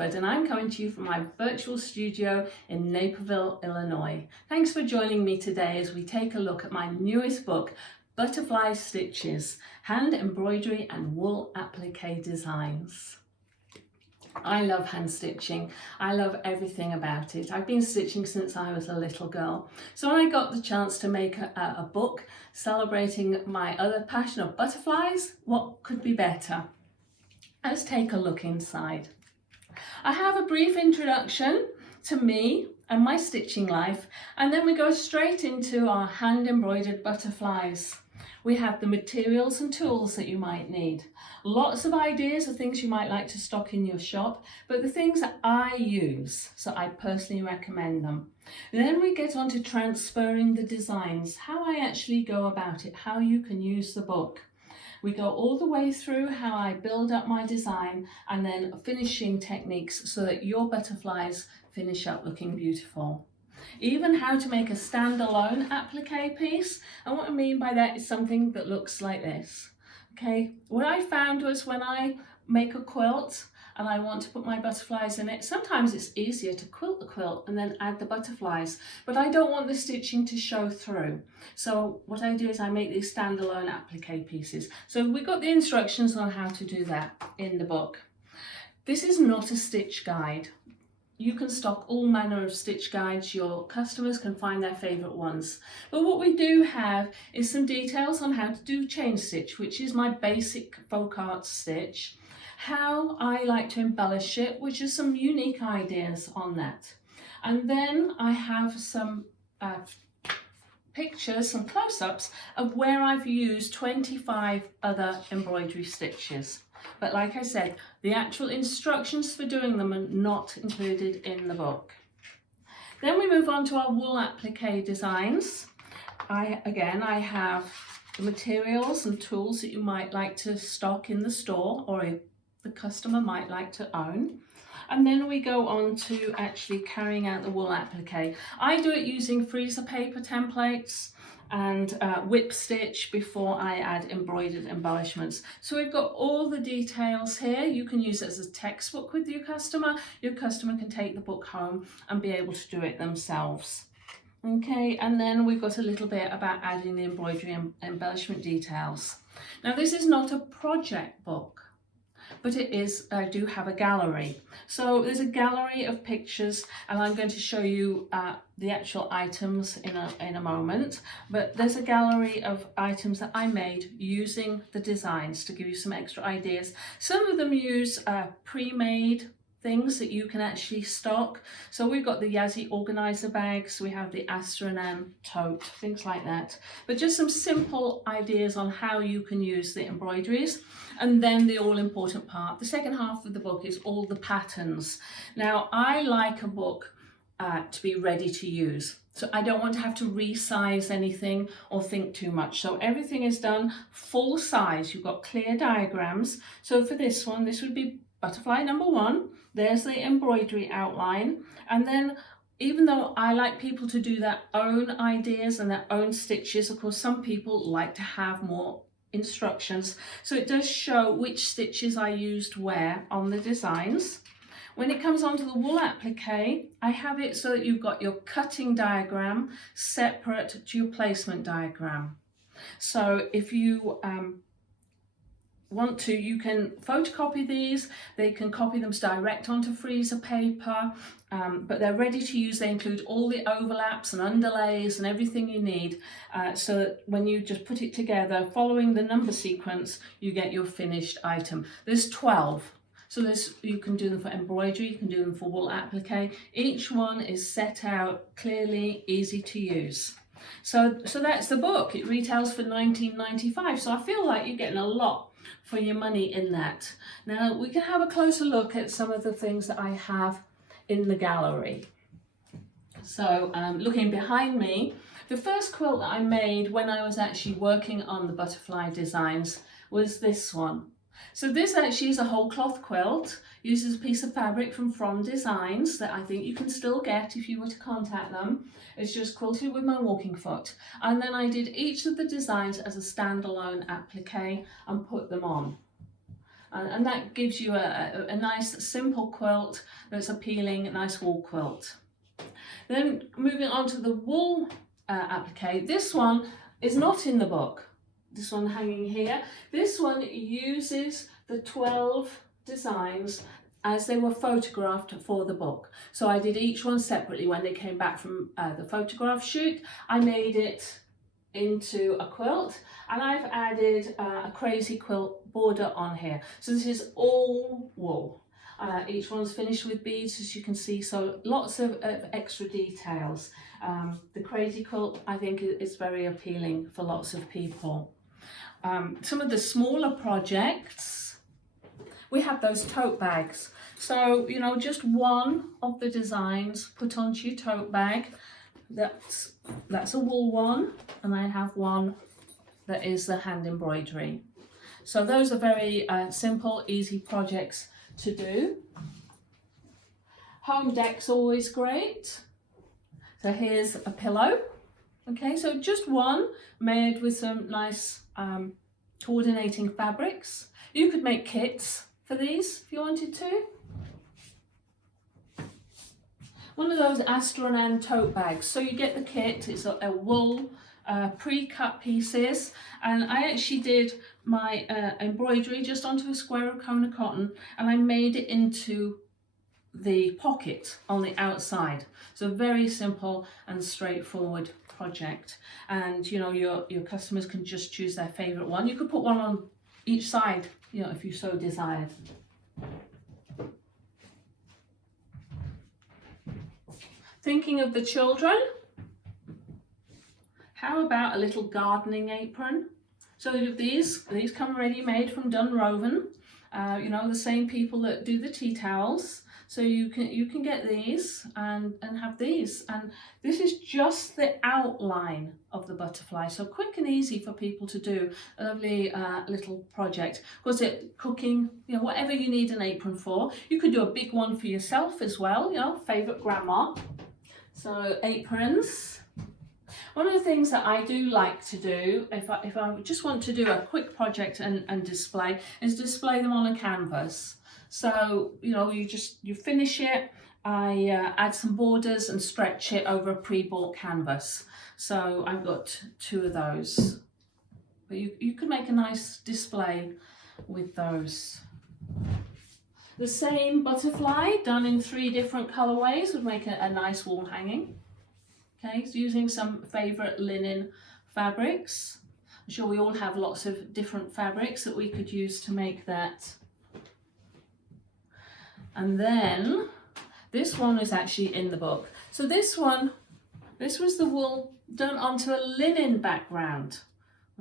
Redford, and I'm coming to you from my virtual studio in Naperville, Illinois. Thanks for joining me today as we take a look at my newest book, Butterfly Stitches, Hand Embroidery and Wool Applique Designs. I love hand stitching. I love everything about it. I've been stitching since I was a little girl. So when I got the chance to make a book celebrating my other passion of butterflies, what could be better? Let's take a look inside. I have a brief introduction to me and my stitching life, and then we go straight into our hand embroidered butterflies. We have the materials and tools that you might need. Lots of ideas of things you might like to stock in your shop, but the things that I use, so I personally recommend them. Then we get on to transferring the designs, how I actually go about it, how you can use the book. We go all the way through how I build up my design and then finishing techniques so that your butterflies finish up looking beautiful. Even how to make a standalone applique piece, and what I mean by that is something that looks like this. Okay, what I found was when I make a quilt and I want to put my butterflies in it, sometimes it's easier to quilt the quilt and then add the butterflies, but I don't want the stitching to show through. So what I do is I make these standalone applique pieces. So we've got the instructions on how to do that in the book. This is not a stitch guide. You can stock all manner of stitch guides. Your customers can find their favourite ones. But what we do have is some details on how to do chain stitch, which is my basic folk art stitch. How I like to embellish it, which is some unique ideas on that. And then I have some pictures, some close-ups of where I've used 25 other embroidery stitches. But like I said, the actual instructions for doing them are not included in the book. Then we move on to our wool applique designs. I have the materials and tools that you might like to stock in the store or the customer might like to own. And then we go on to actually carrying out the wool applique. I do it using freezer paper templates and whip stitch before I add embroidered embellishments. So we've got all the details here. You can use it as a textbook with your customer. Your customer can take the book home and be able to do it themselves. Okay, and then we've got a little bit about adding the embroidery and embellishment details. Now this is not a project book, but it is, I do have a gallery. So there's a gallery of pictures, and I'm going to show you the actual items in a moment, but there's a gallery of items that I made using the designs to give you some extra ideas. Some of them use pre-made things that you can actually stock. So we've got the Yazzie organizer bags, we have the Standalone tote, things like that. But just some simple ideas on how you can use the embroideries. And then the all-important part, the second half of the book, is all the patterns. Now, I like a book to be ready to use. So I don't want to have to resize anything or think too much. So everything is done full size. You've got clear diagrams. So for this one, this would be butterfly number 1. There's the embroidery outline. And then even though I like people to do their own ideas and their own stitches, of course, some people like to have more instructions. So it does show which stitches I used where on the designs. When it comes onto the wool applique, I have it so that you've got your cutting diagram separate to your placement diagram. So if you want to, you can photocopy these. They can copy them direct onto freezer paper, but they're ready to use. They include all the overlaps and underlays and everything you need, so that when you just put it together following the number sequence, you get your finished item. There's 12. So you can do them for embroidery, you can do them for wool applique. Each one is set out clearly, easy to use. So that's the book. It retails for $19.95. So I feel like you're getting a lot for your money in that. Now we can have a closer look at some of the things that I have in the gallery. So looking behind me, the first quilt that I made when I was actually working on the butterfly designs was this one. So this actually is a whole cloth quilt, uses a piece of fabric from Designs that I think you can still get if you were to contact them. It's just quilted with my walking foot. And then I did each of the designs as a standalone applique and put them on. And that gives you a nice simple quilt that's appealing, a nice wall quilt. Then moving on to the wool applique. This one is not in the book. This one hanging here. This one uses the 12 designs as they were photographed for the book. So I did each one separately when they came back from the photograph shoot. I made it into a quilt, and I've added a crazy quilt border on here. So this is all wool. Each one's finished with beads, as you can see, so lots of extra details. The crazy quilt, I think, is very appealing for lots of people. Some of the smaller projects, we have those tote bags. So, you know, just one of the designs put onto your tote bag. That's a wool one, and I have one that is the hand embroidery. So those are very simple, easy projects to do. Home deck's always great. So here's a pillow. Okay, so just one made with some nice coordinating fabrics. You could make kits for these if you wanted to. One of those Standalone tote bags. So you get the kit, it's a wool pre-cut pieces, and I actually did my embroidery just onto a square of Kona cotton, and I made it into the pocket on the outside. So very simple and straightforward project, and you know, your customers can just choose their favorite one. You could put one on each side, you know, if you so desired. Thinking of the children, how about a little gardening apron? So these come ready made from Dunroven. You know, the same people that do the tea towels. So you can get these and have these. And this is just the outline of the butterfly. So quick and easy for people to do. A lovely little project. Of course, cooking, you know, whatever you need an apron for. You could do a big one for yourself as well, you know, favourite grandma. So aprons. One of the things that I do like to do, if I just want to do a quick project and display, is display them on a canvas. So, you know, you finish it, I add some borders and stretch it over a pre-bought canvas. So I've got 2 of those. But you could make a nice display with those. The same butterfly done in 3 different colorways would make a nice wall hanging. Okay, so using some favorite linen fabrics. I'm sure we all have lots of different fabrics that we could use to make that. And then this one is actually in the book. So this was the wool done onto a linen background.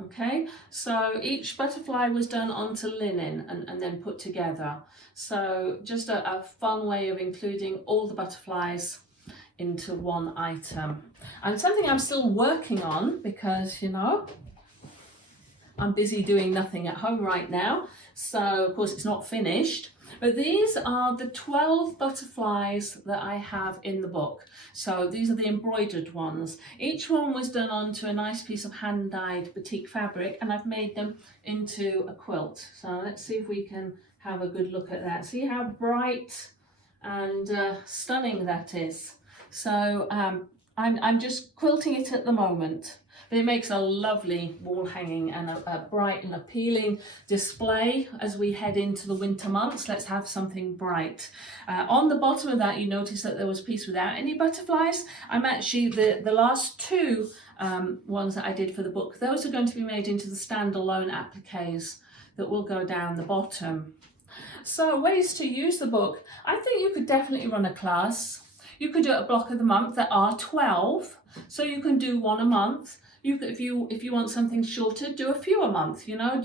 Okay, so each butterfly was done onto linen and then put together. So just a fun way of including all the butterflies into one item. And something I'm still working on because, you know, I'm busy doing nothing at home right now. So of course it's not finished. But these are the 12 butterflies that I have in the book. So these are the embroidered ones. Each one was done onto a nice piece of hand-dyed batik fabric, and I've made them into a quilt. So let's see if we can have a good look at that. See how bright and stunning that is. So I'm just quilting it at the moment. But it makes a lovely wall hanging and a bright and appealing display as we head into the winter months. Let's have something bright. On the bottom of that, you notice that there was a piece without any butterflies. I'm actually, the last 2 ones that I did for the book, those are going to be made into the standalone appliques that will go down the bottom. So ways to use the book. I think you could definitely run a class. You could do a block of the month. There are 12, so you can do 1 a month. You could, if you want something shorter, do a few a month. You know,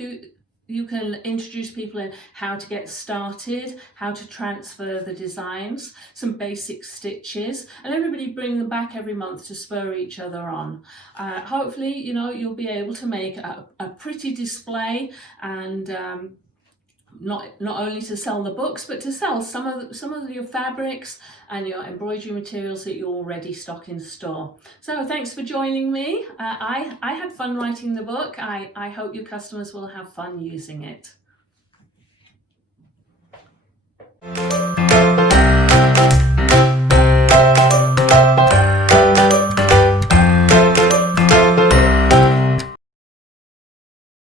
you can introduce people in how to get started, how to transfer the designs, some basic stitches, and everybody bring them back every month to spur each other on. Hopefully, you know, you'll be able to make a pretty display and not only to sell the books, but to sell some of your fabrics and your embroidery materials that you already stock in store. So thanks for joining me. I had fun writing the book. I hope your customers will have fun using it.